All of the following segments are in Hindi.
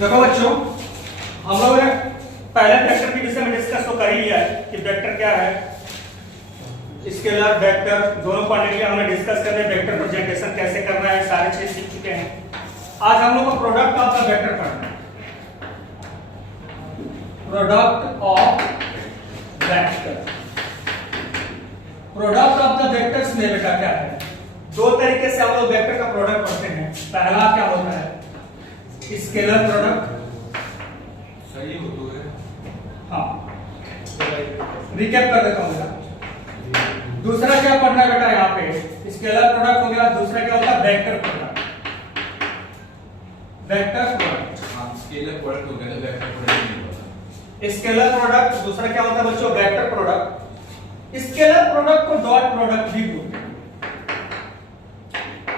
देखो बच्चों, हम लोगों ने पहले वेक्टर के विषय में डिस्कस तो कर ही लिया है कि वेक्टर क्या है, स्केलर वेक्टर दोनों क्वांटिटी हमने डिस्कस कर लिया, वेक्टर प्रेजेंटेशन कैसे करना है सारे चीज सीख चुके हैं। आज हम लोग को प्रोडक्ट ऑफ द वेक्टर पढ़ना है। Product of vector, product of the vectors में बेटा क्या है, दो तरीके से हम लोग वेक्टर का प्रोडक्ट पढ़ते हैं। पहला क्या होता है, स्केलर प्रोडक्ट। सही हो तो है। हाँ, रिकैप कर देता हूँ बेटा। दूसरा क्या पढ़ना है बेटा, यहाँ पे स्केलर प्रोडक्ट हो गया, दूसरा क्या होता है वेक्टर प्रोडक्ट। वेक्टर प्रोडक्ट, हाँ स्केलर प्रोडक्ट हो गया, वेक्टर प्रोडक्ट नहीं होता। स्केलर प्रोडक्ट, दूसरा क्या होता है बच्चों vector product. Scalar product co dot product भी बोलते हैं,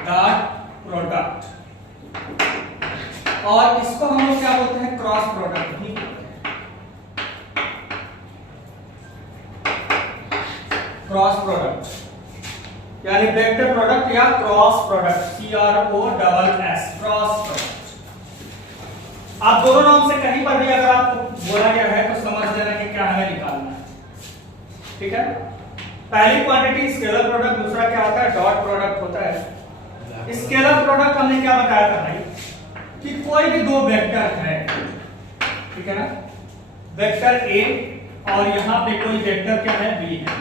डॉट प्रोडक्ट, और इसको हम लोग क्या बोलते हैं क्रॉस प्रोडक्ट भी बोलते हैं। क्रॉस प्रोडक्ट यानी वेक्टर प्रोडक्ट या cross product, CROSS, cross product. आप दोनों नाम से कहीं पर भी अगर आपको बोला गया है तो समझ लेना कि क्या हमें निकालना है, ठीक है। पहली क्वांटिटी स्केलर प्रोडक्ट, दूसरा क्या होता है डॉट प्रोडक्ट होता है। स्केलर प्रोडक्ट हमने क्या बताया था भाई कि कोई भी दो वेक्टर है, ठीक है ना, वेक्टर A और यहाँ पे कोई वेक्टर क्या है B है,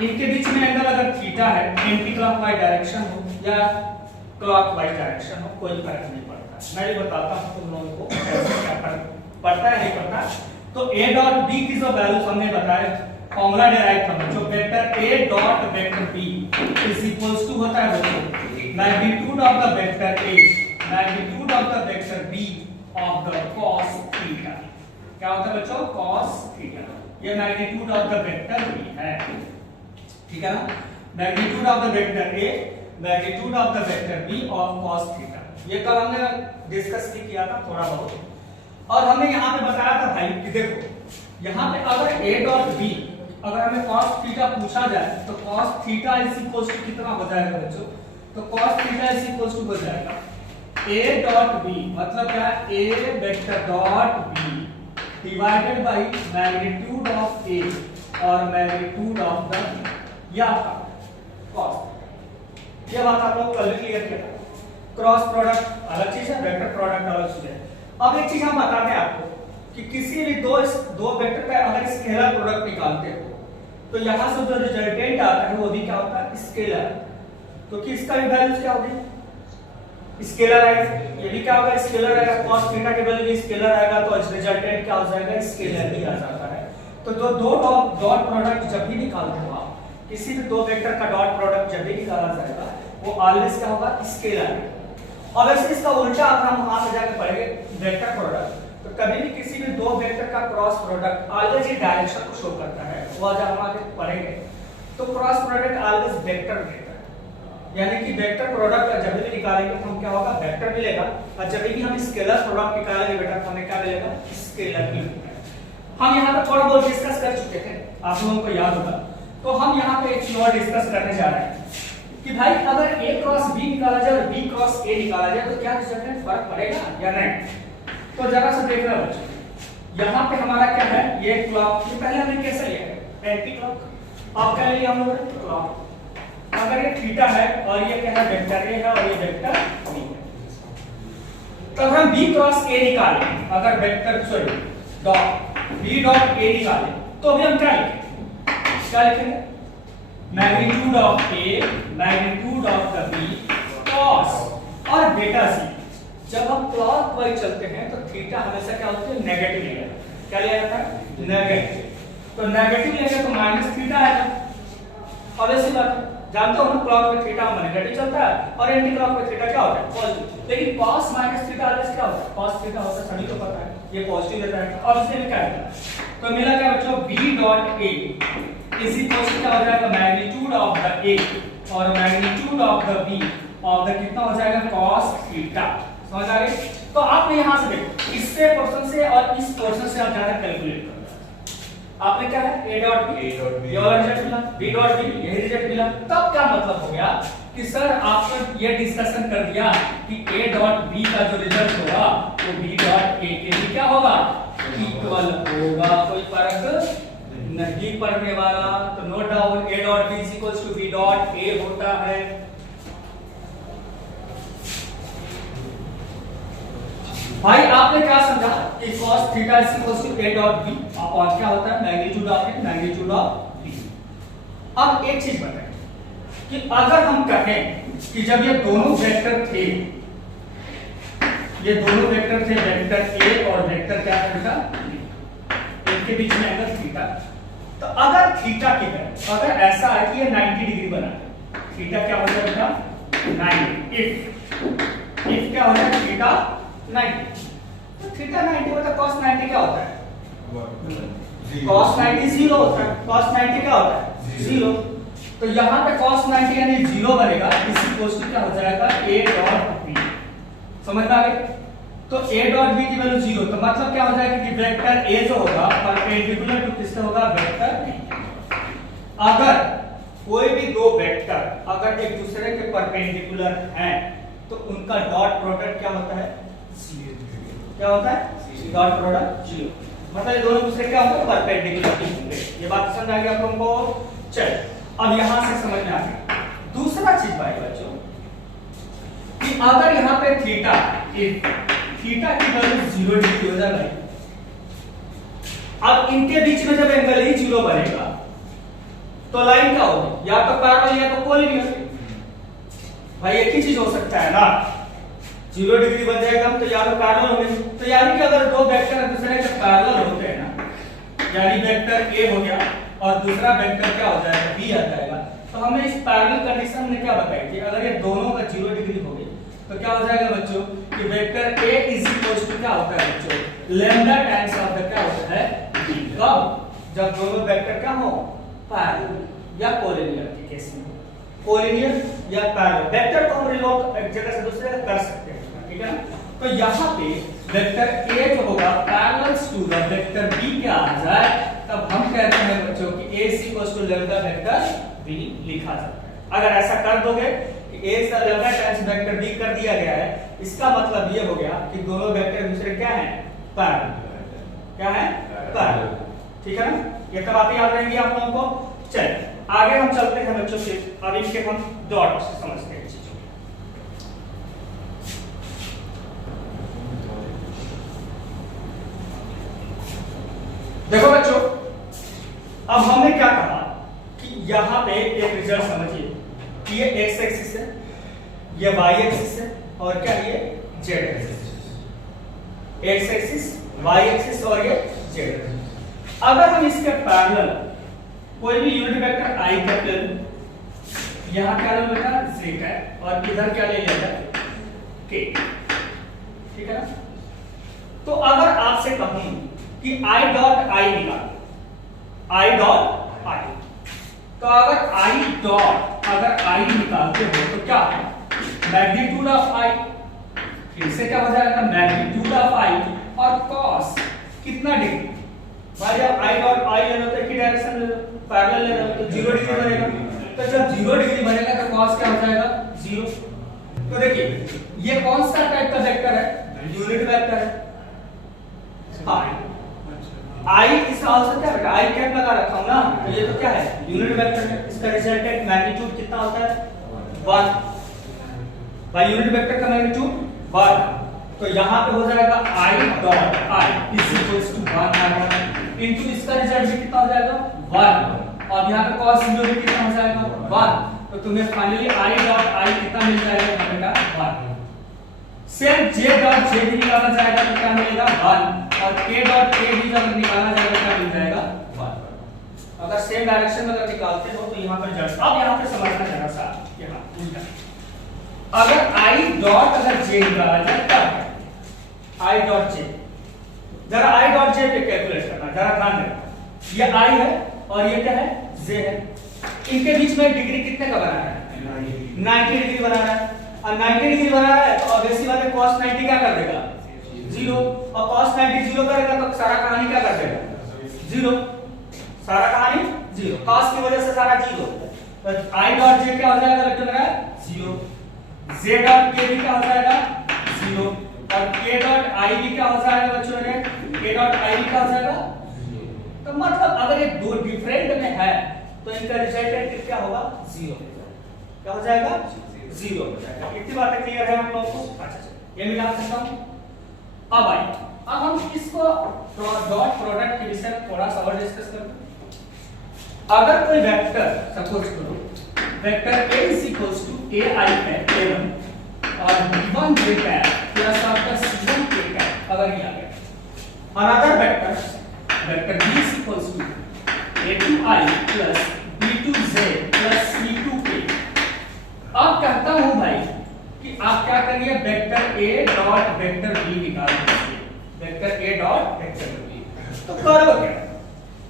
इनके बीच में एंगल अगर थीटा है, एंटी क्लॉकवाइज डायरेक्शन हो या क्लॉकवाइज डायरेक्शन हो, कोई फर्क नहीं पड़ता। मैं भी बताता हूँ तुम लोगों को क्या फर्क पड़ता है नहीं पड़ता। तो A डॉट B की जो वैल्यूज हमने बताया, फॉर्मूला डिराइव करना, जो vector A dot vector B is equals to होता है बच्चों magnitude of the vector A magnitude of the vector B of the cos theta. क्या होता है बच्चों cos थीटा, ये magnitude of the vector B है, ठीक है ना। Magnitude of the vector A magnitude of the vector B of cos theta, ये कल हमने डिस्कस भी किया था थोड़ा बहुत। और हमने यहाँ पे बताया था भाई कि देखो यहाँ पे अगर A डॉट B अगर हमें cos थीटा पूछा जाए तो cos theta is equals to कितना हो जाएगा बच्चों, तो cos theta is equals to हो जाएगा A डॉट B, मतलब क्या है A vector dot B divided by magnitude of A और मैग्नीट्यूड ऑफ द B, या cos। ये बात आप लोग कल क्लियर किया था। क्रॉस प्रोडक्ट अलग चीज है, वेक्टर प्रोडक्ट अलग चीज है। अब एक चीज हम बताते हैं आपको कि किसी भी दो वेक्टर का अगर स्केलर प्रोडक्ट निकालते हो तो यहां से जो रिजल्टेंट आता है वो भी क्या होता है स्केलर। तो किसका भी वैल्यू क्या होगी स्केलर आएगा, ये भी क्या होगा स्केलर आएगा, cos थीटा के वैल्यू भी स्केलर आएगा, तो रिजल्टेंट क्या हो जाएगा स्केलर ही आ जाता है। तो जो दो डॉट प्रोडक्ट जब भी निकालते हो आप, किसी भी दो वेक्टर का डॉट प्रोडक्ट जब भी निकाला जाएगा वो ऑलवेज क्या होगा स्केलर। और वैसे इसका उल्टा अगर हम वहां से जाकर पढ़ेंगे वेक्टर प्रोडक्ट, तो कभी भी किसी भी दो वेक्टर का क्रॉस प्रोडक्ट ऑलवेज ये डायरेक्शन को शो करता है, वो जब हम आगे पढ़ेंगे तो क्रॉस प्रोडक्ट ऑलवेज वेक्टर रहता है। यानी कि वेक्टर प्रोडक्ट जब भी निकालेंगे तो हम क्या होगा वेक्टर मिलेगा, और जब भी हम स्केलर प्रोडक्ट निकालेंगे बेटा तो हमें क्या मिलेगा स्केलर ही मिलेगा। हम यहाँ पे थोड़ा बहुत डिस्कस कर चुके थे, आप लोगों को याद होगा। तो हम यहाँ पे एक चीज और डिस्कस करने जा रहे हैं कि भाई अगर A क्रॉस B निकाला जाए और B क्रॉस A निकाला जाए तो क्या रिजल्टेंट फर्क पड़ेगा या नहीं। तो जरा सा देखना बच्चों, यहाँ पे हमारा क्या है ये क्लॉक, ये पहले हमने कैसे लिया है एंटी क्लॉक, अब क्या लिया हम लोगों ने क्लॉक। अगर ये थीटा है और ये क्या है वेक्टर A है और ये वेक्टर B है, तो अगर हम B क्रॉस A निकालें, अगर vector sorry dot B dot A निकालें तो अभी हम क्या लिखेंगे magnitude of A magnitude of the B cos। और बेटा सी जब हम क्लॉकवाइज चलते हैं तो थीटा हमेशा क्या होती है नेगेटिव लिया, क्या लिया जाता है नेगेटिव। तो नेगेटिव लेंगे तो माइनस थीटा आएगा, और ऐसी बात जानते हो ना क्लॉक में थीटा नेगेटिव चलता है और एंटी क्लॉक में थीटा क्या होता है पॉजिटिव। लेकिन cos माइनस थीटा ऑलवेज क्या होता है cos थीटा होता है, सभी को पता है, ये पॉजिटिव लेता है। और इसमें क्या है तो मिला क्या बच्चों B डॉट A इसी क्वेश्चन क्या हो जाएगा मैग्नीट्यूड ऑफ द A और magnitude of the B of the कितना हो जाएगा cos थीटा। समझ आ गई। तो आपने यहां से देखो इससे पोर्शन से और इस पोर्शन से आप ज्यादा कैलकुलेट करो, आपने क्या है A डॉट B ये वाला रिजल्ट मिला, B डॉट B यही रिजल्ट मिला। तब क्या मतलब हो गया कि सर आपने ये डिस्कशन कर दिया कि A डॉट B का जो रिजल्ट होगा वो B डॉट भाई आपने क्या समझा कि cos theta is equal to a dot b upon क्या होता है magnitude of a magnitude of b। अब एक चीज बताएं कि अगर हम कहें कि जब ये दोनों वेक्टर थे, ये दोनों वेक्टर थे वेक्टर a और वेक्टर क्या था, इनके बीच में एंगल थीटा, तो अगर थीटा की है, अगर ऐसा है कि ये 90 डिग्री बना है, थीटा क्या हो जाएगा 90, इफ क्या हो जाएगा थीटा 90, तो थीटा 90 मतलब cos 90 क्या होता है, cos 90 जीरो होता है, cos 90 क्या होता है जीरो, तो यहाँ पे cos 90 यानी जीरो बनेगा, इसी इक्वल टू क्या हो जाएगा a डॉट b, समझ में आ गई। तो a डॉट b की वैल्यू जीरो, तो मतलब क्या हो जाएगा कि वेक्टर a जो होगा परपेंडिकुलर टू किससे होगा वेक्टर b। अगर कोई भी दो वेक्टर अगर एक दूसरे के परपेंडिकुलर हैं तो उनका डॉट प्रोडक्ट क्या होता है, क्या होता है डॉट प्रोडक्ट जीरो, मतलब ये दोनों दूसरे क्या होंगे परपेंडिकुलर होंगे। ये बात समझ आ गई आप लोगों को। चल अब यहां से समझ में आ गया दूसरा चीज भाई बच्चों कि अगर यहां पे थीटा की वैल्यू 0 डिग्री हो जाए, अब इनके बीच में जब एंगल ही जीरो बनेगा तो लाइन क्या होगी, या तो पैरेलल या तो कोलिनियर। भाई एक ही चीज हो सकता है ना, 0 डिग्री बन जाएगा तो या तो पैरेलल होंगे, तो यानी कि अगर दो वेक्टर दूसरे के पैरेलल होते हैं ना, यानी वेक्टर a हो गया और दूसरा वेक्टर क्या हो जाएगा b आ जाएगा, तो हमने इस पैरेलल कंडीशन में क्या बताई थी, अगर ये दोनों का 0 डिग्री हो गई तो क्या हो जाएगा बच्चों कि vector a is equal to क्या होता है बच्चों लैम्डा टाइम्स ऑफ द क्या होता है b, कब जब दोनों वेक्टर क्या हो पैरेलल या कोलिनियर के केस में, कोलिनियर या पैरेलल वेक्टर को हम रिलोट एक जगह से दूसरे जगह कर सकते हैं, ठीक है ना। तो यहाँ पे वेक्टर a जो होगा parallel to the vector b क्या आ जाए, तब हम कहते हैं बच्चों कि a is equal to lambda vector b लिखा जाता है। अगर ऐसा कर दोगे कि a का लैम्डा टाइम्स वेक्टर b कर दिया गया है, इसका मतलब ये हो गया कि दोनों वेक्टर दूसरे क्या हैं पैरेलल, क्या है पैरेलल, ठीक है ना। ये तो बातें याद रहेंगी आप लोगों को। चल आगे हम चलते हैं बच्चों से, अब इनके हम डॉट से समझते हैं चीजों को। देखो बच्चों अब हमने क्या कहा कि यहां पे एक रिजल्ट समझिए कि ये x एक्सिस है, ये y एक्सिस है और क्या ये z axis, x axis y axis और ये z एक्सिस। अगर हम इसके पैरेलल कोई भी यूनिट वेक्टर i का ले लूं, यहां क्या ले लेगा z है और इधर क्या ले लेगा k, ठीक है ना। तो अगर आपसे कहूं कि i डॉट i निकाल, i डॉट i, तो अगर i निकालते हो तो क्या है मैग्नीट्यूड ऑफ i, फिर से क्या हो जाएगा मैग्नीट्यूड ऑफ i और cos कितना डिग्री, भाई जब i डॉट i ले लो तो एक ही डायरेक्शन ले लो, पैरेलल ले लो तो 0 डिग्री बनेगा, तो जब 0 डिग्री बनेगा तो cos क्या हो जाएगा 0। तो देखिए ये कौन सा टाइप का वेक्टर है, यूनिट वेक्टर है, हाँ I इस आंसर क्या बेटा I कैप लगा रखा हूं ना, तो ये तो क्या है यूनिट वेक्टर है, इसका रिजल्टेंट मैग्नीट्यूड कितना होता है 1, भाई यूनिट वेक्टर का मैग्नीट्यूड 1, तो यहां पे हो जाएगा I dot I is equals to 1 into इसका रिजल्ट भी कितना हो जाएगा 1 और यहां पे cos 0 भी कितना हो जाएगा 1, तो तुम्हें फाइनली I डॉट I कितना मिल जाएगा बेटा 1। सेम j डॉट j भी निकाला जाएगा तो क्या मिलेगा 1 और k डॉट k भी जब निकाला जाएगा क्या मिल जाएगा 1। अगर सेम डायरेक्शन में अगर निकालते हो तो यहां पर जस्ट अब यहां पे समझना जरा सा, यहां उल्टा अगर i डॉट अगर j निकाला जाए तब i डॉट j, जरा i डॉट j पे कैलकुलेट करना, जरा ध्यान देना ये i है और ये क्या है j है, इनके बीच में डिग्री कितने का बनाना है 90 डिग्री बनाना है, और 90 डिग्री बना रहा है तो ऑब्वियसली बात है cos 90 क्या कर देगा 0 और cos 90 0 करेगा तो सारा कहानी क्या कर देगा 0, सारा कहानी 0, cos की वजह से सारा 0, तो i डॉट j क्या हो जाएगा बेटा मेरा 0, j डॉट k भी क्या हो जाएगा 0 और k डॉट i भी क्या हो जाएगा बच्चों मेरे k डॉट i भी क्या हो जाएगा 0। तो मतलब अगर ये दो डिफरेंट में है तो इनका रिजल्टेंट क्या होगा 0, क्या हो जाएगा 0 हो जाएगा। इतनी बातें क्लियर है आप लोगों को। अच्छा ये मिला सकता हूं अब आइए, अब हम इसको डॉट प्रोडक्ट के विषय में थोड़ा सा और डिस्कस करते हैं। अगर कोई वेक्टर सपोज करो vector a is equals to ai है a1 और b1 j कैप प्लस आपका c1 k कैप अगर ये आ गया, another vector b is equals to a2i plus b2j plus c2k। अब कहता हूं भाई कि आप क्या करिए, vector a dot vector b निकाल दीजिए, vector a dot vector b। तो करो क्या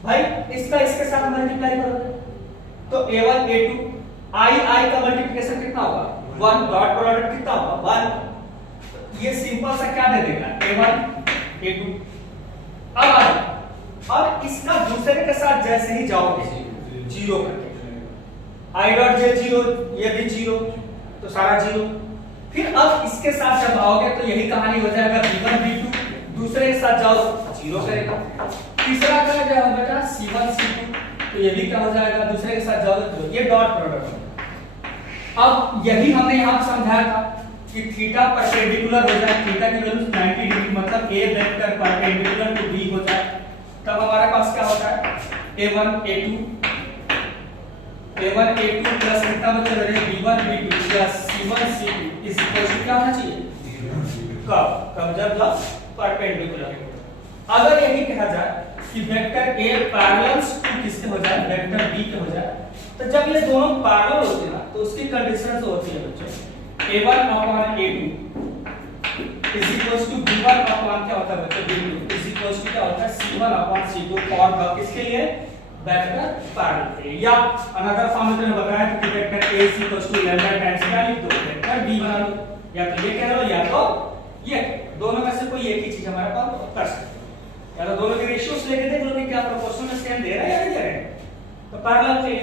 भाई, इसका इसके साथ मल्टीप्लाई करोगे तो a1 a2 i का मल्टीप्लिकेशन कितना होगा 1, डॉट प्रोडक्ट कितना होगा 1। ये सिंपल सा क्या दे देगा a1 a2। अब इसका दूसरे के साथ जैसे ही जाओगे जीरो करके, i डॉट j 0, ये भी 0, तो सारा 0। फिर अब इसके साथ जब आओगे तो यही कहानी हो जाएगा b1 b2, दूसरे के साथ जाओ 0 करेगा। तीसरा क्या जाएगा बेटा c1 c2, तो ये भी क्या हो जाएगा, दूसरे के साथ जाओ तो ये डॉट प्रोडक्ट होगा। अब यही हमने यहां समझाया था कि थीटा परपेंडिकुलर हो जाए, थीटा की वैल्यू 90 डिग्री, मतलब a vector perpendicular to b हो जाए, तब हमारे पास क्या होता है a1 a2 प्लस कितना बचा रहे b1 b2 plus c1 c2 is equal to क्या होना चाहिए कब जब परपेंडिकुलर। अगर यही कहा जाए कि वेक्टर a पैरेलल्स टू किसके हो जाए, वेक्टर b के हो जाए, तो जब ये दोनों पैरेलल होते हैं ना तो उसकी कंडीशंस होती है बच्चों a1 upon a2 is equals to b1 upon क्या होता है बच्चों b2 इज इक्वल्स टू क्या होता है c1 upon c2 for the किसके लिए वेक्टर पैरेलल के। या अनदर फॉर्म में मैंने बताया कि vector a is equals to lambda times क्या लिख दो वेक्टर b बना लो, या तो ये कह लो या तो ये, दोनों में से कोई एक ही चीज हमारे पास कर सकते हैं। या तो दोनों के रेशियोस लेके देख लो कि क्या प्रोपोर्शन में सेम दे रहा है या नहीं दे रहा है। तो पैरेलल के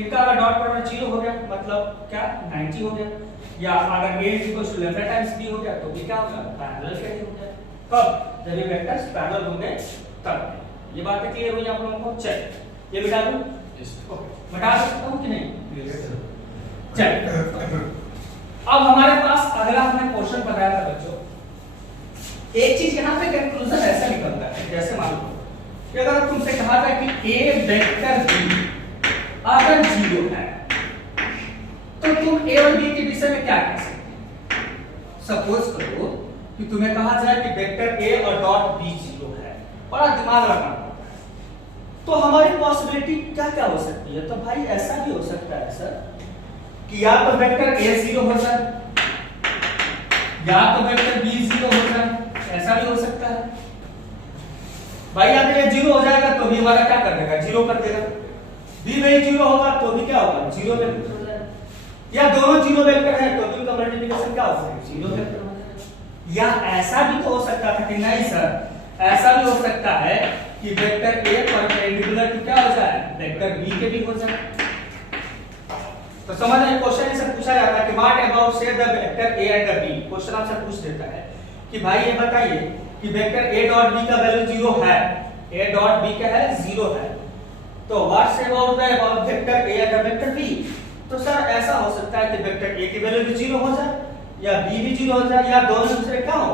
इनका अगर डॉट प्रोडक्ट 0 हो गया मतलब क्या 90 हो गया, या अगर a is equal to lambda times b हो गया तो भी क्या होगा पैरेलल के हो गया। कब जब ये वेक्टर्स पैरेलल होंगे तब। ये बातें क्लियर हुई आप लोगों को। चल ये मिटा दूं, मिटा सकता हूं कि नहीं, चल। अब हमारे पास अगला हमने क्वेश्चन बताया था बच्चों, एक चीज यहां पे कंक्लूजन ऐसा निकलता है जैसे मान लो कि अगर तुमसे कहा था कि a वेक्टर b अगर 0 है तो तुम a और b के विषय में क्या कह सकते हैं। सपोज करो कि तुम्हें कहा जाए कि वेक्टर a और डॉट b 0 है, बड़ा दिमाग लगाना पड़ता है। तो हमारी पॉसिबिलिटी क्या क्या हो सकती है, तो भाई ऐसा भी हो सकता है सर कि या तो वेक्टर a 0 हो जाए या तो वेक्टर b 0 हो जाए, ऐसा भी हो सकता है भाई। अगर ये 0 हो जाएगा तो भी हमारा क्या कर देगा 0 कर देगा, b भी 0 होगा तो भी क्या होगा 0 वेक्टर हो जाएगा, या दोनों 0 वेक्टर है तो भी उनका मल्टीप्लिकेशन क्या होगा 0 वेक्टर हो जाएगा। या ऐसा भी तो हो सकता था कि नहीं सर, ऐसा भी हो सकता है कि वेक्टर a परपेंडिकुलर टू क्या हो जाए वेक्टर b के भी हो जाए। तो समझ आए, क्वेश्चन ऐसा पूछा जाता है कि व्हाट अबाउट से the vector a and b, question आपसे पूछ देता है कि भाई ये बताइए कि वेक्टर a डॉट b का वैल्यू 0 है, a डॉट b का है 0 है, तो what say about the vector a and vector b। तो सर ऐसा हो सकता है कि वेक्टर a की वैल्यू भी 0 हो जाए या b भी 0 हो जाए, या दोनों दूसरे क्या हो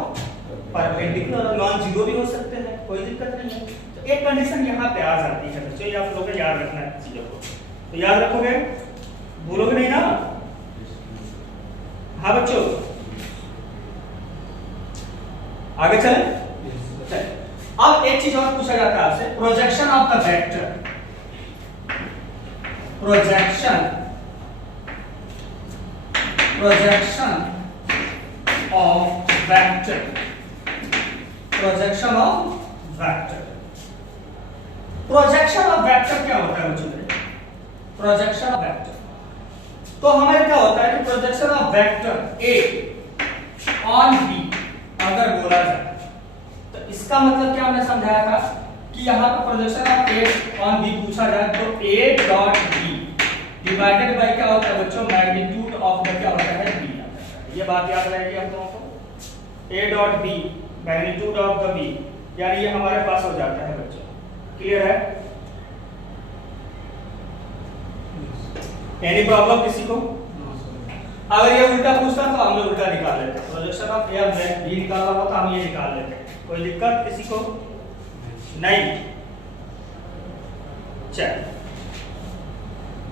परपेंडिकुलर नॉन जीरो भी हो सकते हैं, कोई दिक्कत नहीं है। तो एक कंडीशन यहाँ पे आ जाती है बच्चों, ये आप लोगों को याद रखना है चीजों को, तो याद रखोगे, भूलोगे नहीं ना। हाँ बच्चों आगे चले। अब एक चीज और पूछा जाता है आपसे, projection of the vector, projection of vector, projection of vector. Projection of vector क्या होता है बच्चों? प्रोजेक्शन ऑफ वेक्टर तो हमारे क्या होता है कि projection of vector A on B अगर बोला जाए तो इसका मतलब क्या हमने समझाया था कि यहां पर projection of A on B पूछा जाए तो a dot b divided by क्या होता है बच्चों मैग्नीट्यूड ऑफ द क्या होता है b। ये बात याद रहेगी आप लोगों को, a dot b magnitude of the b, यानी ये हमारे पास हो जाता है बच्चों। क्लियर है? एनी प्रॉब्लम किसी को? अगर ये उल्टा पूछता तो हम लोग उल्टा निकाल लेते, projection of A black B निकालना हो तो हम ये निकाल लेते। कोई दिक्कत किसी को नहीं? चल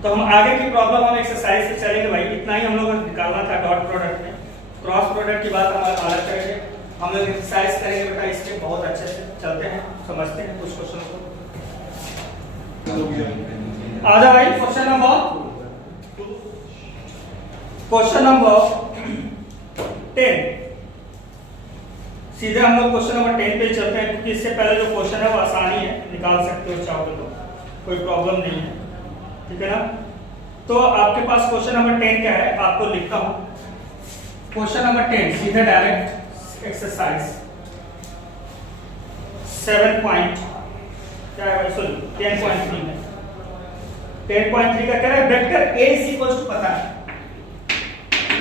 तो हम आगे की प्रॉब्लम हम एक्सरसाइज से चलेंगे भाई, इतना ही हम लोग को निकालना था डॉट प्रोडक्ट में। क्रॉस प्रोडक्ट की बात हम अलग करेंगे, हम लोग एक्सरसाइज करेंगे बेटा इसके बहुत अच्छे से। चलते हैं समझते हैं कुछ क्वेश्चन को। आजा भाई क्वेश्चन नंबर 10। सीधे हम लोग क्वेश्चन नंबर 10 पे चलते हैं, क्योंकि इससे पहले जो क्वेश्चन है वो आसानी है, निकाल सकते हो चाहो तो, कोई प्रॉब्लम नहीं है, ठीक है ना। तो आपके पास क्वेश्चन नंबर 10 क्या है, आपको लिखता हूं। क्वेश्चन नंबर 10 सीधे डायरेक्ट एक्सरसाइज 7 पॉइंट क्या है, सॉरी 10.3 में 10.3 का कह रहा है vector A is equal to, पता है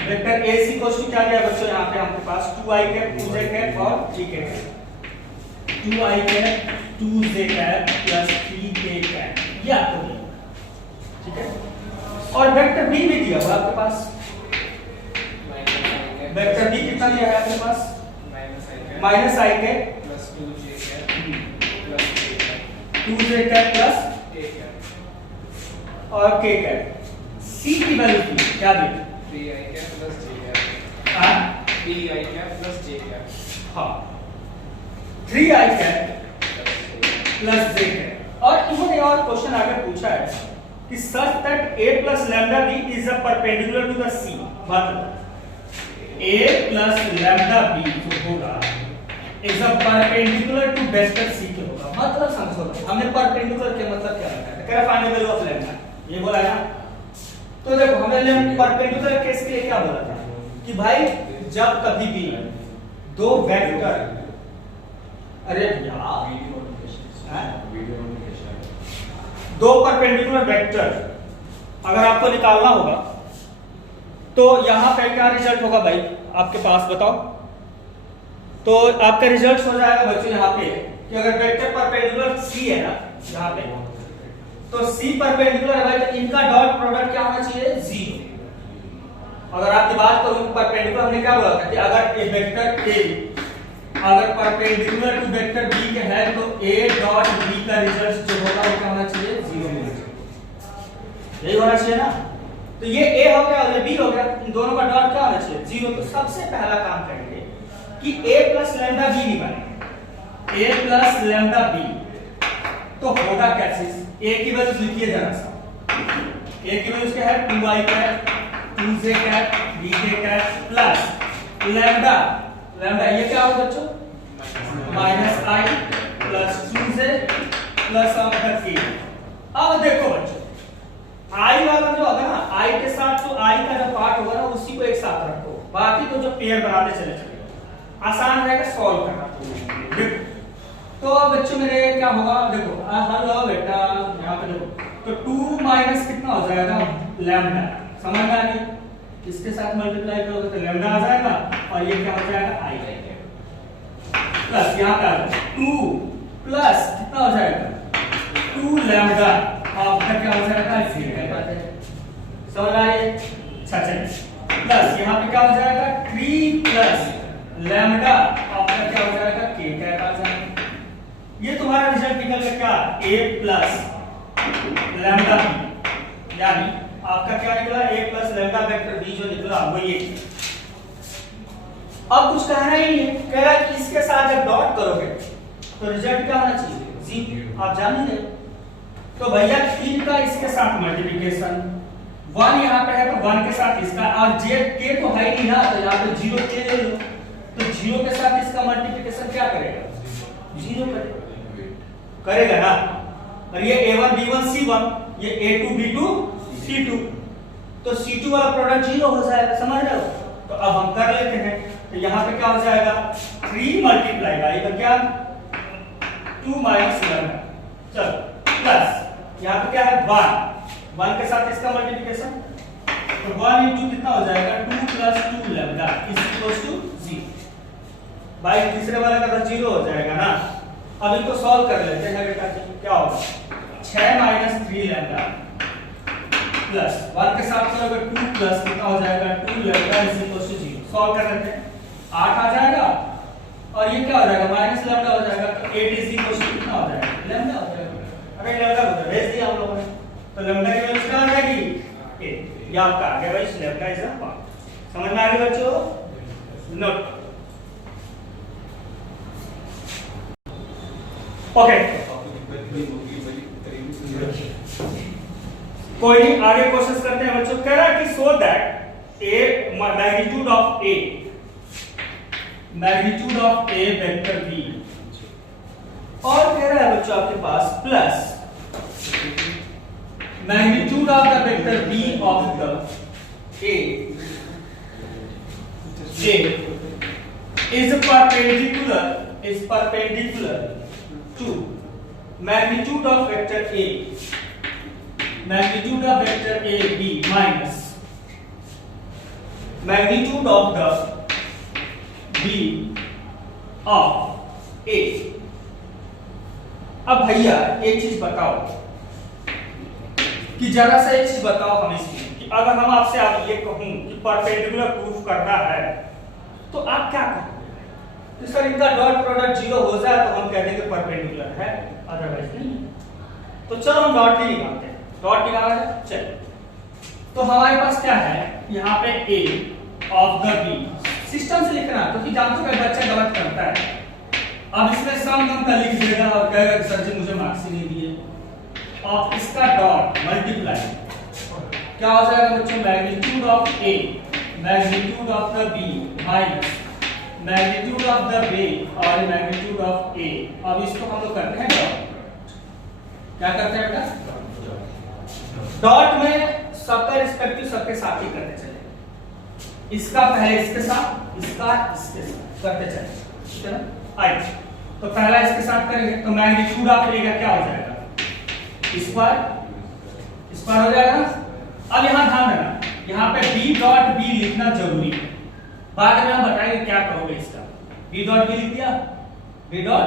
vector A is equal to क्या दिया बच्चों, यहाँ पे हमके पास 2i कैप 2j कैप और 3k cap, 2i cap 2j cap plus 3k cap, ये आपको दिया, ठीक है। और वेक्टर बी भी दिया हुआ आपके पास, वेक्टर बी कितना दिया है आपके पास, minus i cap plus 2j cap plus 2j cap plus और k कैप। c की वैल्यू थी क्या दी, 3i cap plus j cap, हां 3i cap plus j cap, हां 3i cap plus j cap. और इन्होंने और क्वेश्चन आगे पूछा है कि such that a plus lambda b is a perpendicular to the c, मतलब a प्लस लैम्डा b जो होगा is a perpendicular to vector c के होगा। मतलब समझो हमने परपेंडिकुलर के मतलब क्या रखा है, कह रहा find the value of lambda, ये बोला है ना। तो देखो हमने परपेंडिकुलर केस के लिए क्या बोला था कि भाई जब कभी भी दो वेक्टर, अरे यार दो परपेंडिकुलर वेक्टर अगर आपको निकालना होगा तो यहां पे क्या रिजल्ट होगा भाई आपके पास, बताओ। तो आपका रिजल्ट हो जाएगा बच्चों यहाँ पे कि अगर वेक्टर परपेंडिकुलर c है ना यहाँ पे, तो c परपेंडिकुलर है भाई, तो इनका डॉट प्रोडक्ट क्या होना चाहिए, 0। अगर आपकी बात करूं परपेंडिकुलर, हमने क्या बोला था कि अगर ए वेक्टर a अगर परपेंडिकुलर टू वेक्टर b के है तो a डॉट b का रिजल्ट जो होगा वो क्या होना चाहिए, 0 होना चाहिए, यही होना चाहिए ना। तो ये a हो गया और ये b हो गया, इन दोनों का डॉट क्या होना चाहिए, 0। तो सबसे पहला काम करेंगे कि a प्लस लैम्डा b निकालेंगे, a प्लस लैम्डा b, तो होगा क्या चीज, a की वैल्यू लिखिए जरा सा, a की वैल्यू क्या है 2i cap 2j cap 3k cap plus lambda, lambda ये क्या होगा बच्चों, minus i plus 2j plus आपका k। अब देखो बच्चों i वाला जो होगा ना, i के साथ तो i का जो पार्ट होगा ना उसी को एक साथ रखो, बाकी तो जो पेयर बनाते चले चले आसान रहेगा सॉल्व करना। देखो तो बच्चों मेरे क्या होगा, देखो हेलो बेटा यहाँ पे देखो, तो 2 माइनस कितना हो जाएगा लैम्डा, समझ में आ गई, इसके साथ मल्टीप्लाई करोगे तो लैम्डा आ जाएगा और ये क्या हो जाएगा i प्लस यहाँ पे 2 प्लस कितना हो जाएगा 2 लैम्डा आपका क्या हो जाएगा 0, समझ आए, अच्छा चलिए प्लस यहाँ पे क्या हो जाएगा 3 प्लस लैम्डा आपका क्या हो जाएगा k कैप आ जाएगा। ये तुम्हारा रिजल्ट निकल गया क्या, a प्लस लैम्डा b, यानी आपका क्या निकला a plus lambda vector b जो निकला वो ये। अब कुछ कहना ही नहीं है, कह रहा है कि इसके साथ जब डॉट करोगे तो रिजल्ट क्या होना चाहिए 0, आप जान ही रहे। तो भैया 3 का इसके साथ मल्टीप्लिकेशन, 1 यहाँ पे है तो 1 के साथ इसका, और j k तो है ही नहीं ना, तो यहाँ पे 0 k ले लो, तो 0 के साथ इसका मल्टीप्लिकेशन क्या करेगा 0 करेगा ना। और ये a1 b1 c1, ये a2 b2 c2, तो c2 वाला प्रोडक्ट 0 हो जाएगा, समझ रहे हो। तो अब हम कर लेते हैं, तो यहाँ पे क्या हो जाएगा 3 मल्टीप्लाई बाई क्या 2 माइनस लैम्डा, चलो प्लस यहाँ पे क्या है 1 के साथ इसका मल्टीप्लिकेशन, तो 1 इंटू कितना हो जाएगा 2 plus 2 lambda is equal to 0। भाई तीसरे वाला का तो 0 हो जाएगा ना। अब इनको सॉल्व कर लेते हैं बेटा, क्या होगा 6 माइनस 3 लैम्डा प्लस 1 के साथ करोगे 2 प्लस कितना हो जाएगा 2 lambda is equal to 0। Solve कर लेते हैं 8 आ जाएगा और ये क्या हो जाएगा माइनस लैम्डा हो जाएगा, तो 8 इज इक्वल टू कितना हो जाएगा लैम्डा हो जाएगा। अरे लैम्डा को भेज दिया हम लोगों ने, तो लैम्डा की वैल्यू क्या आ जाएगी 8। ये आपका आ गया भाई लैम्डा इज अ पार्ट। समझ में आ गया बच्चों? नोट ओके कोई नहीं, आगे कोशिश करते हैं बच्चों। कह रहा है कि so that a magnitude of a vector B, और कह रहा है बच्चों आपके पास plus magnitude of the vector B of the A is perpendicular to magnitude of vector A B minus magnitude of the B of A। अब भैया एक चीज बताओ कि जरा सा एक चीज बताओ हमें इसमें कि अगर हम आपसे आप ये कहूं कि परपेंडिकुलर प्रूफ करना है तो आप क्या करोगे? तो सर इनका डॉट प्रोडक्ट 0 हो जाए तो हम कह देंगे परपेंडिकुलर है, अदरवाइज नहीं। तो चलो हम डॉट ही निकालते हैं, डॉट निकाला जाए चलो। तो हमारे पास क्या है यहाँ पे A of the B, system से लिखना क्योंकि जानते हो बच्चा गलत करता है। अब इसमें सम कम का लिख देगा और कहेगा कि सर जी मुझे मार्क्स ही नहीं दिए। और इसका डॉट मल्टीप्लाई क्या हो जाएगा बच्चों magnitude of A magnitude of the B minus magnitude of the B और मैग्नीट्यूड ऑफ A। अब इसको हम लोग करते हैं डॉट। क्या करते हैं बेटा डॉट में सबका रिस्पेक्टिव सबके साथ ही करते चले, इसका पहले इसके साथ इसका इसके साथ करते चले, ठीक है ना। आइए तो पहला इसके साथ करेंगे तो मैग्नीट्यूड ऑफ A का क्या हो जाएगा स्क्वायर हो जाएगा। अब यहां ध्यान देना यहाँ पे B डॉट B लिखना जरूरी है, बाद में हम बताएंगे क्या करोगे इसका। B डॉट B लिख दिया, B डॉट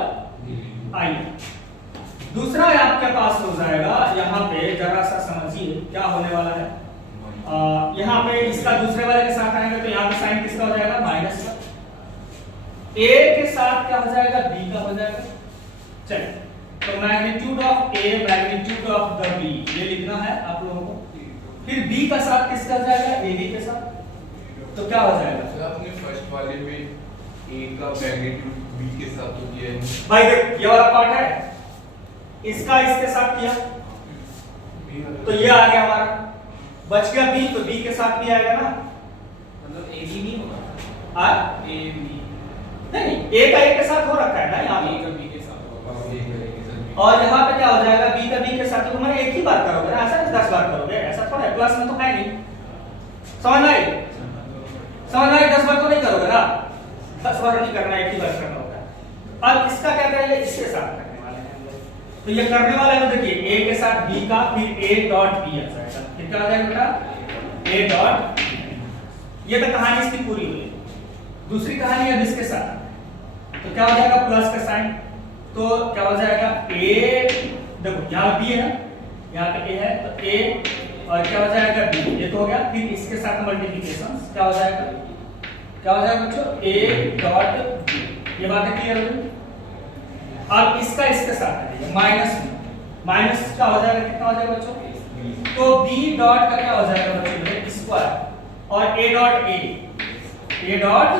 I। दूसरा आपके पास हो जाएगा यहाँ पे जरा सा समझिए क्या होने वाला है। यहाँ पे इसका दूसरे वाले के साथ आएगा तो यहाँ पे साइन किसका हो जाएगा माइनस का, A के साथ क्या हो जाएगा B का हो जाएगा। चलिए तो magnitude of A magnitude of the B ये लिखना है आप लोगों को। फिर B का साथ किसका हो जाएगा AB के साथ, तो क्या हो जाएगा सर आपने फर्स्ट वाले में A का मैग्नीट्यूड B के साथ तो किया है भाई देख ये वाला पार्ट है, इसका इसके साथ किया तो ये आ गया हमारा, बच गया B तो B के साथ भी आएगा ना, मतलब A B नहीं होगा आ A B नहीं A का A के साथ हो रखा है ना यहाँ A पे, का B के साथ होगा और यहाँ पे क्या हो जाएगा B का B के साथ, तो मैंने एक ही बार करोगे ना, ऐसा 10 बार करोगे, ऐसा थोड़ा है, प्लस में तो है नहीं। समझ में आई 10 बार तो नहीं करोगे ना, 10 बार नहीं करना, एक ही बार करना होगा। अब इसका क्या करेंगे इसके साथ करने वाले हैं हम लोग, तो ये करने वाले हैं तो देखिए A के साथ B का फिर A डॉट B आ जाएगा, फिर क्या आ जाएगा बेटा A डॉट, ये तो कहानी इसकी पूरी हुई। दूसरी कहानी है इसके साथ, तो क्या हो जाएगा प्लस का साइन, तो क्या हो जाएगा A, देखो यहाँ B है ना, यहाँ पे A है तो A और क्या हो जाएगा B, ये तो हो गया। फिर इसके साथ मल्टीप्लिकेशन क्या हो जाएगा बच्चों A डॉट B, ये बातें क्लियर हो गई। अब इसका इसके साथ है माइनस क्या हो जाएगा, कितना हो जाएगा बच्चों, तो B डॉट का क्या हो जाएगा बच्चों स्क्वायर और A डॉट A डॉट।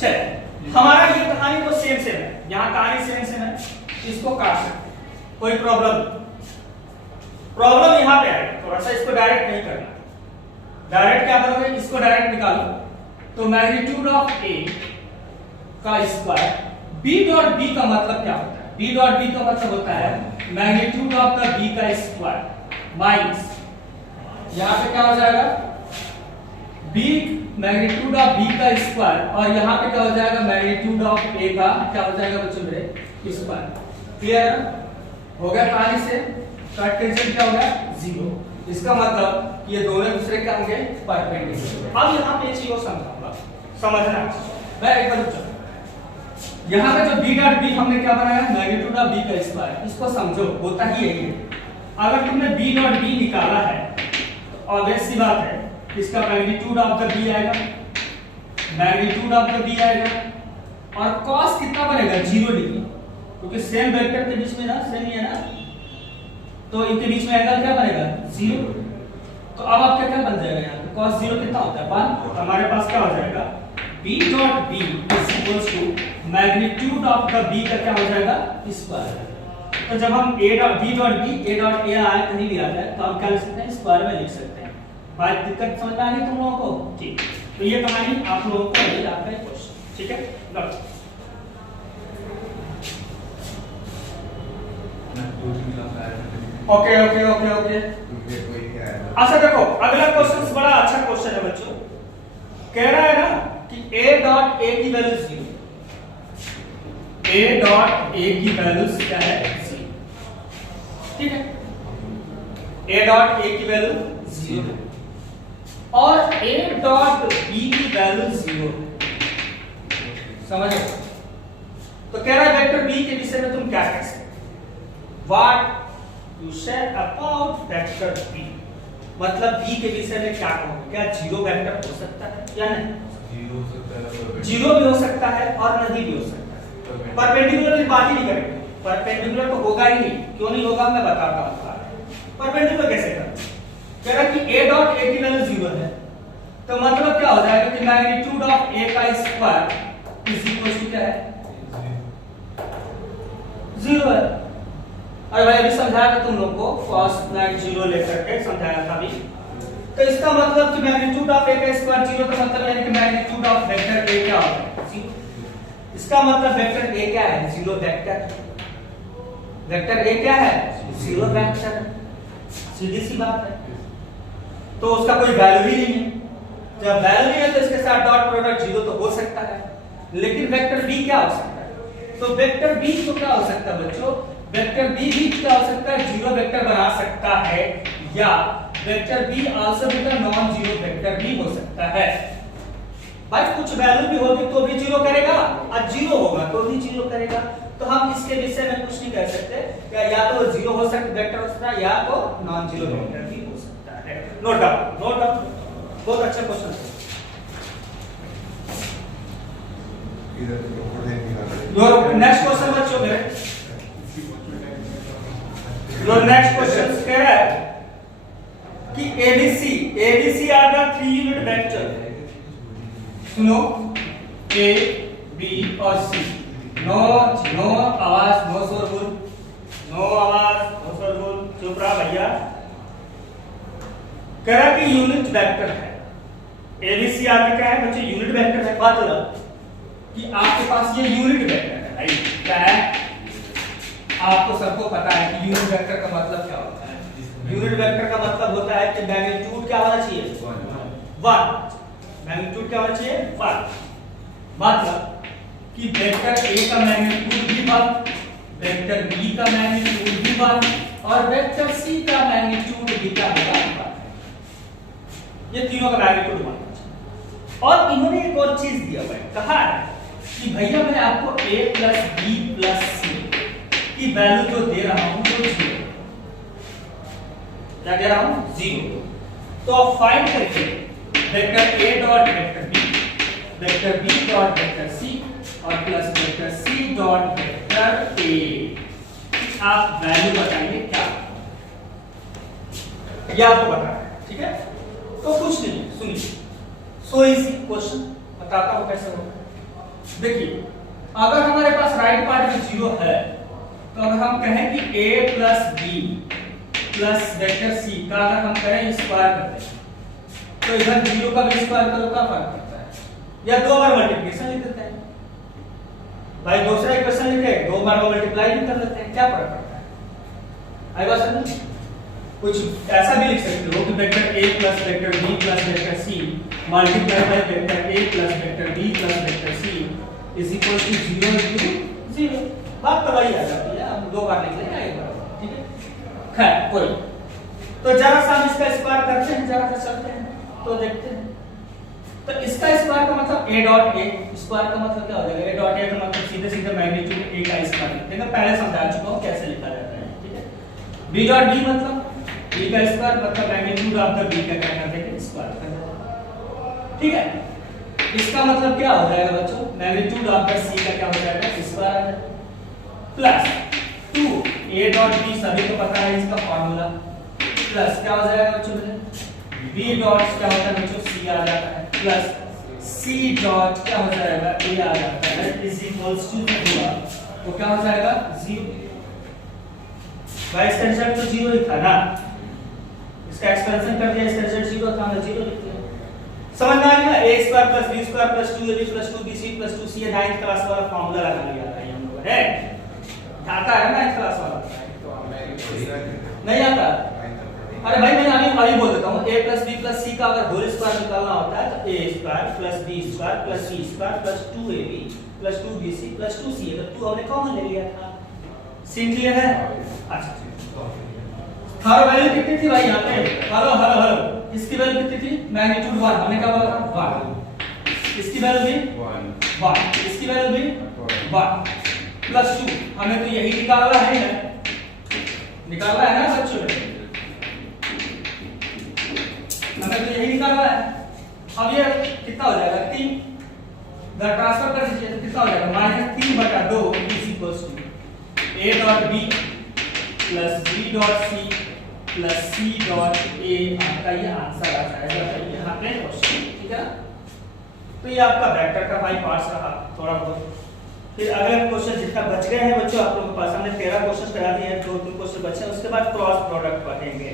चल हमारा ये कहानी तो सेम है, यहाँ कहानी सेम है, इसको काट सकते, कोई प्रॉब्लम यहाँ पे है, थोड़ा सा इसको डायरेक्ट नहीं करना। डायरेक्ट क्या करोगे इसको डायरेक्ट निकालो, तो मैग्नीट्यूड ऑफ A का स्क्वायर B डॉट B का मतलब क्या होता है, B डॉट B का मतलब होता है मैग्नीट्यूड ऑफ द B का स्क्वायर माइनस यहाँ पे क्या हो जाएगा B मैग्नीट्यूड ऑफ B का स्क्वायर और यहाँ पे क्या हो जाएगा मैग्नीट्यूड ऑफ A का क्या हो जाएगा बच्चों मेरे स्क्वायर। क्लियर है, हो गया कहानी से, कट टेंशन क्या हो गया 0। इसका मतलब कि ये दोनों दूसरे क्या होंगे परपेंडिकुलर। अब यहाँ पे चीज और समझाऊंगा, समझना मैं एक बार रुक, यहाँ पे जो B डॉट B हमने क्या बनाया मैग्नीट्यूड ऑफ B का स्क्वायर, इसको समझो होता ही यही है। अगर तुमने b डॉट b निकाला है तो ऑब्वियस सी बात है इसका मैग्नीट्यूड ऑफ द b आएगा, मैग्नीट्यूड ऑफ द b आएगा। और cos कितना बनेगा 0 डिग्री, क्योंकि सेम वेक्टर के बीच में ना सेम ही है ना, तो इनके बीच में एंगल क्या बनेगा 0। तो अब आपका क्या बन जाएगा यहाँ पे cos 0 कितना होता है 1, तो हमारे पास क्या हो जाएगा b dot b is equals to magnitude of the b का क्या हो जाएगा स्क्वायर। तो जब हम a dot b dot b a dot a आए कहीं भी आता है तो हम क्या लिख सकते हैं स्क्वायर में लिख सकते हैं। बात दिक्कत समझ में आ रही तुम लोगों को? ठीक, तो ये कहानी आप लोगों को ये आपका क्वेश्चन, ठीक है। लो ओके ओके ओके ओके अच्छा देखो अगला क्वेश्चन बड़ा अच्छा क्वेश्चन है बच्चों। कह रहा है ना कि a डॉट a की वैल्यू 0, a डॉट a की वैल्यू क्या है 0, ठीक है। a डॉट a की वैल्यू 0 और a डॉट b की वैल्यू 0, समझ रहे? तो कह रहा है वेक्टर b के विषय में तुम क्या कह सकते? What you say about vector b, मतलब b के विषय में क्या कहोगे? क्या 0 वेक्टर हो सकता है या नहीं? 0 भी हो सकता है और नहीं भी हो सकता है। परपेंडिकुलर की बात ही नहीं करेंगे, परपेंडिकुलर तो होगा ही नहीं। क्यों नहीं होगा मैं बताता हूं। परपेंडिकुलर कैसे करें? कह रहा है कि a डॉट a की वैल्यू 0 है, तो मतलब क्या हो जाएगा कि मैग्नीट्यूड ऑफ a का स्क्वायर इज इक्वल टू क्या है 0 है। और भाई अभी समझाया था तुम लोग को cos 0 लेकर के समझाया था अभी। तो इसका मतलब कि मैग्नीट्यूड ऑफ a का स्क्वायर 0 का मतलब यानी कि मैग्नीट्यूड ऑफ वेक्टर a क्या होता है 0। इसका मतलब वेक्टर a क्या है 0 वेक्टर, वेक्टर a क्या है 0 वेक्टर, सीधी सी बात है। तो उसका कोई वैल्यू ही नहीं है, जब वैल्यू नहीं है तो इसके साथ डॉट प्रोडक्ट 0 तो हो सकता है, लेकिन वेक्टर b क्या हो सकता है? तो वेक्टर b तो क्या हो सकता है बच्चों? वेक्टर b भी क्या हो सकता है 0 वेक्टर बना सकता है, या vector b also become non zero vector भी हो सकता है। भाई कुछ वैल्यू भी होगी तो भी 0 करेगा और 0 होगा तो भी 0 करेगा। तो हम इसके विषय में कुछ नहीं कह सकते, या तो 0 हो सकता वेक्टर हो सकता है या तो नॉन जीरो वेक्टर भी हो सकता है। नोट डाउन, नोट डाउन, बहुत अच्छा क्वेश्चन है। योर नेक्स्ट क्वेश्चन बच्चों मेरे, योर नेक्स्ट क्वेश्चन कह रहा है कि ABC are the 3 unit vector. सुनो A B और C, नो आवाज, नो शोरगुल, नो आवाज, नो शोरगुल, चुप रहा भैया। कह रहा कि यूनिट वेक्टर है ABC आपका क्या है बच्चे यूनिट वेक्टर है। मतलब कि आपके पास ये यूनिट वेक्टर है भाई, क्या है आपको सबको पता है कि यूनिट वेक्टर का मतलब क्या होता है। यूनिट वेक्टर का मतलब होता है कि मैग्नीट्यूड क्या होना चाहिए 1, मैग्नीट्यूड क्या होना चाहिए 1। मतलब कि वेक्टर A का मैग्नीट्यूड भी 1, वेक्टर B का मैग्नीट्यूड भी 1 और वेक्टर C का मैग्नीट्यूड भी क्या होगा 1। ये तीनों का मैग्नीट्यूड 1। और इन्होंने एक और चीज दिया हुआ है, कहा है कि भैया मैं आपको A plus B plus C की वैल्यू जो दे रहा हूं वो 0, क्या दे रहा हूं 0। तो अब फाइंड करके vector A dot vector B, vector B dot vector C और plus vector C dot vector A, आप वैल्यू बताइए क्या, ये आपको बताना है, ठीक है। तो कुछ नहीं, सुनिए, सो इजी क्वेश्चन बताता हूं कैसे होगा। देखिए अगर हमारे पास राइट पार्ट में 0 है तो अगर हम कहें कि A plus B plus vector C का अगर हम करें स्क्वायर करते हैं तो इधर 0 का भी स्क्वायर करो क्या फर्क पड़ता है, या 2 बार मल्टीप्लिकेशन लिख देते हैं भाई, दूसरा इक्वेशन लिखे 2 बार मल्टीप्लाई भी कर लेते हैं, क्या फर्क पड़ता है। आई बात समझ? कुछ ऐसा भी लिख सकते हो कि vector A plus vector B plus vector C multiply by vector A plus vector B plus vector C is equal to 0 बात तो वही आ जाती है, हम 2 बार लिख लेंगे एक बार, ठीक है। खैर कोई, तो जरा सा हम इसका स्क्वायर करते हैं, जरा सा चलते हैं तो देखते हैं। तो इसका स्क्वायर का मतलब A डॉट A, स्क्वायर का मतलब क्या हो जाएगा A डॉट A का मतलब सीधे सीधे मैग्नीट्यूड A का स्क्वायर लिख देंगे, पहले समझा चुका हूं कैसे लिखा जाता है, ठीक है। बी डॉट बी मतलब बी का स्क्वायर मतलब मैग्नीट्यूड ऑफ द बी का क्या कर देंगे स्क्वायर कर देंगे। ठीक है, इसका मतलब क्या हो जाएगा बच्चों, मैग्नीट्यूड ऑफ द सी का क्या हो जाएगा स्क्वायर आ जाएगा प्लस 2 a डॉट b सभी को पता है इसका फार्मूला प्लस क्या हो जाएगा बच्चों b डॉट क्या होता है बच्चों c आ जाता है प्लस c डॉट क्या हो जाएगा a आ जाता है इज इक्वल्स टू होगा तो क्या हो जाएगा 0। भाई इसका रिजल्ट तो 0 ही था ना, इसका एक्सपेंशन कर दिया, इसका रिजल्ट 0 था, हमने 0 लिख दिया। समझ में आ गया, a square plus b square plus 2ab plus 2bc plus 2c ये 9th क्लास वाला फार्मूला लगा लिया था हम लोगों ने, आता है ना 9th क्लास वाला नहीं आता। अरे भाई मैंने अभी बोल देता हूँ a plus b plus c का अगर होल स्क्वायर निकालना होता है तो a square plus b square plus c square plus 2ab plus 2bc plus 2c है तो 2 हमने कॉमन ले लिया था। सीन क्लियर है? अच्छा हर वैल्यू कितनी थी भाई यहाँ पे, हेलो हेलो हेलो, इसकी वैल्यू कितनी थी मैग्नीट्यूड 1 हमने क्या बोला था 1, इसकी वैल्यू भी 1, इसकी वैल्यू भी 1 प्लस 2 हमें तो यही निकालना है ना बच्चों, हमें तो यही निकालना है। अब ये कितना हो जाएगा 3 ट्रांसफर कर दीजिए तो कितना हो जाएगा -3/2 is equals to a dot b plus b dot c plus c dot a आपका ये आंसर आ जाएगा यहाँ पे क्वेश्चन। ठीक है, तो ये आपका वेक्टर का भाई पार्ट्स रहा थोड़ा बहुत। फिर अगले क्वेश्चन जितना बच गए हैं बच्चों आप लोगों के पास, हमने 13 क्वेश्चन करा दिए हैं, 2-3 क्वेश्चन बचे हैं, उसके बाद क्रॉस प्रोडक्ट पढ़ेंगे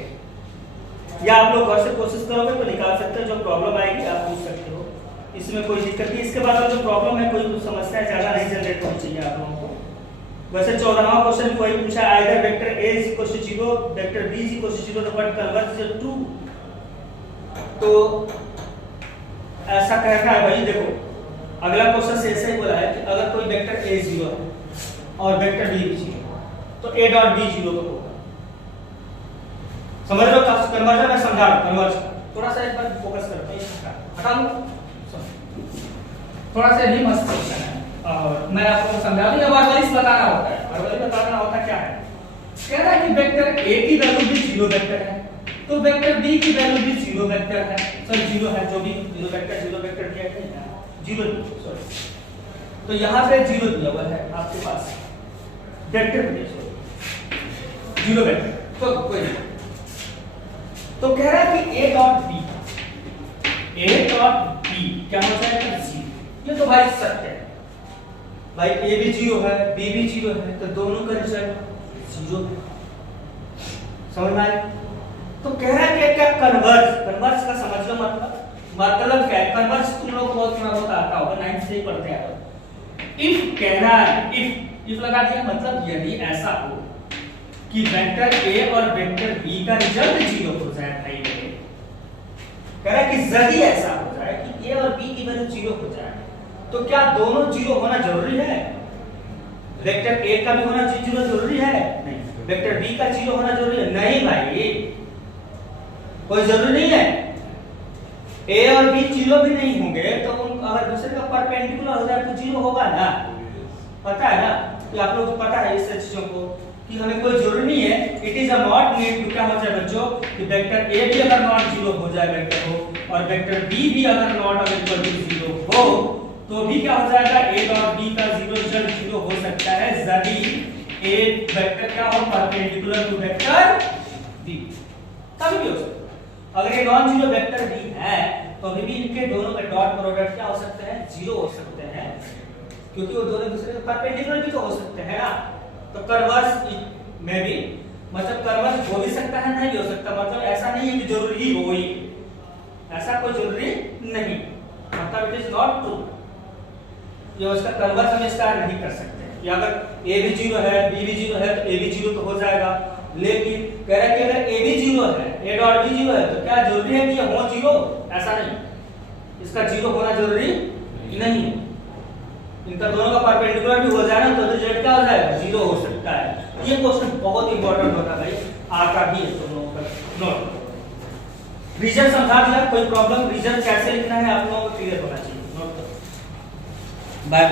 या आप लोग घर से कोशिश करोगे तो निकाल सकते हो, जो प्रॉब्लम आएगी आप पूछ सकते हो, इसमें कोई दिक्कत नहीं। इसके बाद जो प्रॉब्लम है कोई समस्या ज्यादा नहीं जनरेट होनी चाहिए आप लोगों को। वैसे 14वां क्वेश्चन कोई पूछा either vector a is equal to 0 vector b is equal to 0 but converge to, तो ऐसा कहना है भाई। देखो अगला क्वेश्चन से ऐसे ही बोला है कि अगर कोई वेक्टर a 0 है और वेक्टर b भी 0 तो a डॉट b 0 तो होगा। समझ लो कन्वर्जन में समझा रहा हूं, कन्वर्जन थोड़ा सा एक बार फोकस करते हैं, हटा लो थोड़ा सा भी मस्त क्वेश्चन है और मैं आपको समझा दूं। अब वर्बलिस बताना होता है, वर्बलिस बताना होता क्या है, कह रहा है कि वेक्टर a की वैल्यू भी 0 वेक्टर है तो वेक्टर b की वैल्यू भी 0 वेक्टर है, सॉरी 0 है, जो भी 0 वेक्टर दिया है 0 सॉरी, तो यहां पे 0 दिया हुआ है आपके पास वेक्टर भी 0 वेक्टर, तो कोई तो कह रहा है कि a डॉट b क्या हो जाएगा 0। ये तो भाई सत्य है भाई, a भी 0 है b भी 0 है तो दोनों का रिजल्ट 0 है। समझ में आया? तो कह रहा है कि क्या कन्वर्ज का समझ लो मतलब क्या है, कन्वर्ज तुम लोग को बहुत थोड़ा बहुत आता होगा, 9th से ही पढ़ते आ रहे हो। इफ कहना है इफ लगा दिया मतलब यदि ऐसा हो कि वेक्टर a और वेक्टर b का रिजल्ट 0 हो जाए भाई, कह रहा है कि यदि ऐसा हो जाए कि a और b की वैल्यू 0 हो जाए तो क्या दोनों 0 होना जरूरी है? वेक्टर a का भी होना 0 जरूरी है? नहीं। वेक्टर b का 0 होना जरूरी है? नहीं भाई, कोई जरूरी नहीं है। a और b 0 भी नहीं होंगे तो अगर दूसरे का परपेंडिकुलर हो जाए तो 0 होगा ना, पता है ना, कि आप लोगों को पता है इस चीजों को कि हमें कोई जरूरी नहीं है। It is a not need to क्या हो जाए बच्चों कि वेक्टर a भी अगर नॉट 0 हो जाए वेक्टर हो और वेक्टर b भी अगर नॉट इक्वल टू 0 हो तो भी क्या हो जाएगा a डॉट b का 0 रिजल्ट 0 हो सकता है यदि a वेक्टर क्या हो परपेंडिकुलर टू वेक्टर b, कभी भी हो सकता है। अगर ये नॉन जीरो वेक्टर b है तो अभी भी इनके दोनों का डॉट प्रोडक्ट क्या हो सकते हैं 0 हो सकते हैं, क्योंकि वो दोनों दूसरे के परपेंडिकुलर भी तो हो सकते हैं ना। तो कन्वर्स में भी मतलब कन्वर्स हो भी सकता है नहीं हो सकता, मतलब ऐसा नहीं है कि जरूरी हो ही, ऐसा कोई जरूरी नहीं, मतलब इट इज नॉट ट्रू। ये उसका कन्वर्स हम इसका नहीं कर सकते कि अगर a भी 0 है b भी 0 है तो a भी 0 तो हो जाएगा, लेकिन कह रहा है कि अगर a भी 0 है a डॉट b 0 है तो क्या जरूरी है कि ये हो 0? ऐसा नहीं, इसका 0 होना जरूरी नहीं है। इनका दोनों का परपेंडिकुलर भी हो जाए ना तो रिजल्ट क्या हो जाएगा 0 हो सकता है। ये क्वेश्चन बहुत इंपॉर्टेंट होता है भाई, आता भी है तुम लोगों का नोट। रीजन समझा दिया, कोई प्रॉब्लम रीजन कैसे लिखना है आप लोगों को क्लियर होना चाहिए, नोट करो। बाय।